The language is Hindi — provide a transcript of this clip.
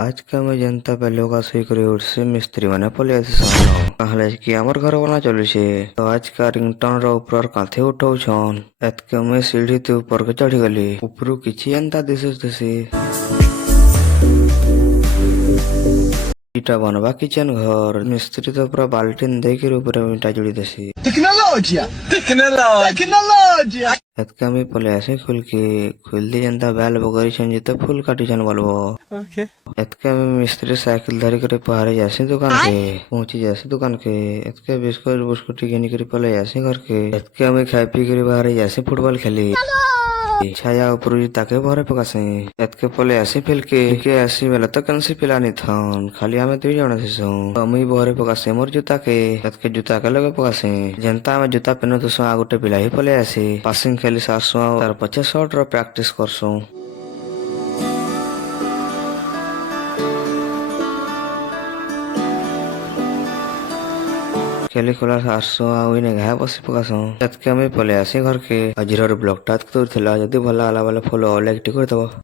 आज का मैं जनता पहले का सही करे उठसे मिस्त्री माने पले आसी सन कहले कि हमर घर बना चलुछे तो आज का रिंगटोन रो ऊपर काथे उठाउ छन एतके मैं सीढ़ी ते ऊपर के चढ़ी गली ऊपरू किछि एंता दिसे इटा बनवा किचन घर मिस्त्री तो पूरा बाल्टीन देके ऊपर इटा जोड़ी देसी Tecnologia! Tecnologia! एतके मैं पले आसे खुल दी जनता बैल बगरी छन जिते फूल काटी छन बोलबो Okay. एतके में मिस्त्री साइकिल धरी करे पहाड़े जासे दुकान के पहुंची जासे दुकान के एतके बिस्कुट बुस्कुट घिनी करे पले जासे घर के एतके में खाई पी करे बाहर जासे फुटबॉल खेली छाया ऊपर ताके भरे पकासे एतके पले आसे के आसी बेला तो कंसी पिलानी थन खाली हमें दुई जण थिसु अमी भरे पकासे मोर जूता के एतके जूता के लगे पकासे जनता में जूता पेनो तो आ गोटे पिला ही पले आसे पासिंग खेली सासु तार पछे शॉट रो प्रैक्टिस करसु खेली खोला सासु आउने घाया बसी पकासु एतके हमें पले आसे घर के अजीर ब्लॉक टात कर थिला जदी भला आला वाला फॉलो लाइक टिकर दबो।